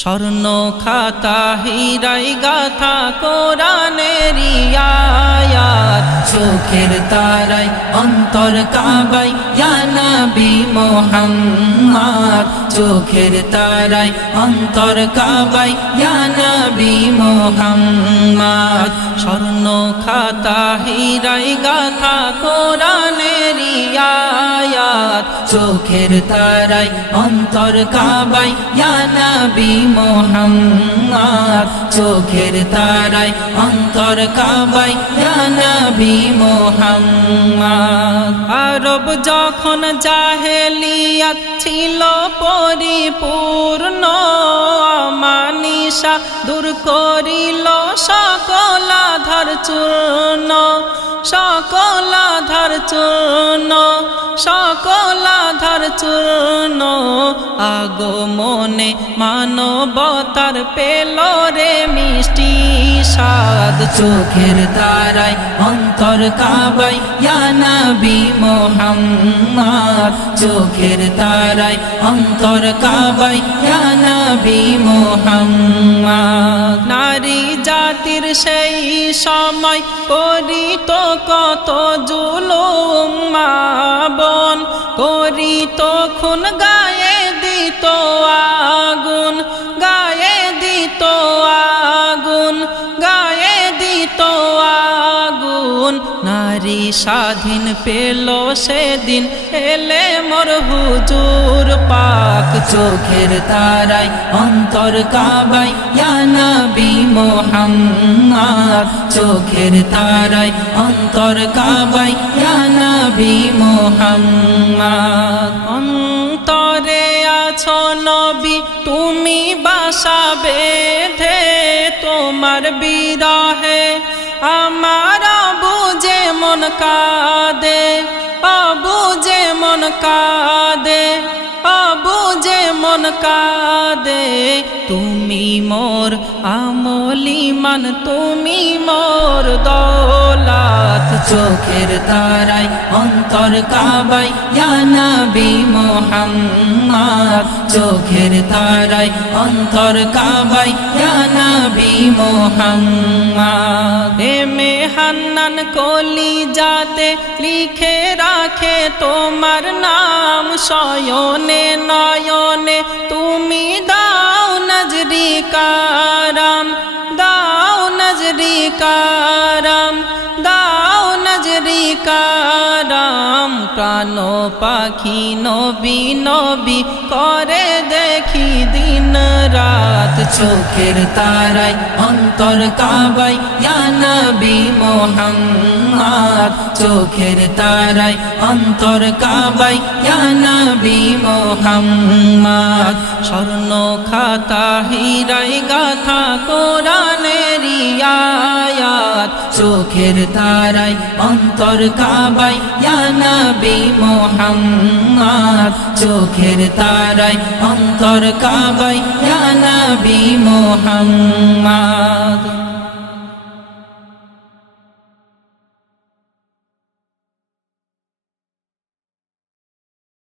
স্বর্ণ খাতা হীরায় গাথা কোরআনেরই আয়াত, চোখের তারায় অন্তর কাবায় ইয়া নবী মুহাম্মদ, চোখের তারায় অন্তর কাবায় ইয়া নবী মুহাম্মদ। স্বর্ণ খাতা হীরায় গাথা কোরআনেরই আয়াত, চোখের তারায় অন্তর কাবায় ইয়া নবী মুহাম্মদ, চোখের তারায় অন্তর কাবায় ইয়া নবী মুহাম্মদ। আরব যখন জাহেলিয়াত ছিল পরিপূর্ণ, আমানিশা দূর করিল সকল আধার চূর্ণ, সকল আধার চূর্ণ, সকল আধার চূর্ণ। আগমনে মানবতার পেল রে মিষ্টি স্বাদ, চোখের তারায় অন্তর কাবায় ইয়া নবী মুহাম্মদ, চোখের তারায় অন্তর কাবায় ইয়া নবী মুহাম্মদ। নারী জাতির সেই সময় করিত কত জুলুম, মা বোন করিত খুন, গায়ে দিত আগুন, গায়ে দিত আগুন, গায়ে দিত আগুন। নারী স্বাধীন পেল সেদিন, এলে মোর হুজুর পাক, চোখের তারায় অন্তর কাবায় ইয়া নবী মুহাম্মদ, চোখের তারায় অন্তর কাবায় ইয়া নবী মুহাম্মদ। অন্তরে আছো নবী তুমি বাসা বেঁধে, তোমার বিরহে আমার বুঝে মন কাঁদে, বুঝে মন কাঁদে, বুঝে মন কাঁদে। তুমি মোর আমলিমান, তুমি মোর দৌলত, চোখের তারায় অন্তর কাবায় ইয়া নবী মুহাম্মদ, চোখের তারায় অন্তর কাবায় ইয়া নবী মুহাম্মদ। এমে হান্নান কলি যাতে লিখে রাখে তোমার নাম, শয়নে নয়নে তুমি দাও নজরি কারাম, দাও নজরি কারাম, দাও নজরি কারাম। প্রাণ পাখি নবী নবী করে দেখি দিন রাত, চোখের তারায় অন্তর কাবায় ইয়া নবী মুহাম্মদ, চোখের তারায় অন্তর কাবায় ইয়া নবী মুহাম্মদ। স্বর্ণ খাতা হীরায় গাথা কোরআনেরই আয়াত, চোখের তারায় অন্তর কাবায় ইয়া নবী মুহাম্মদ, চোখের তারায় অন্তর কাবায় ইয়া নবী মুহাম্মদ।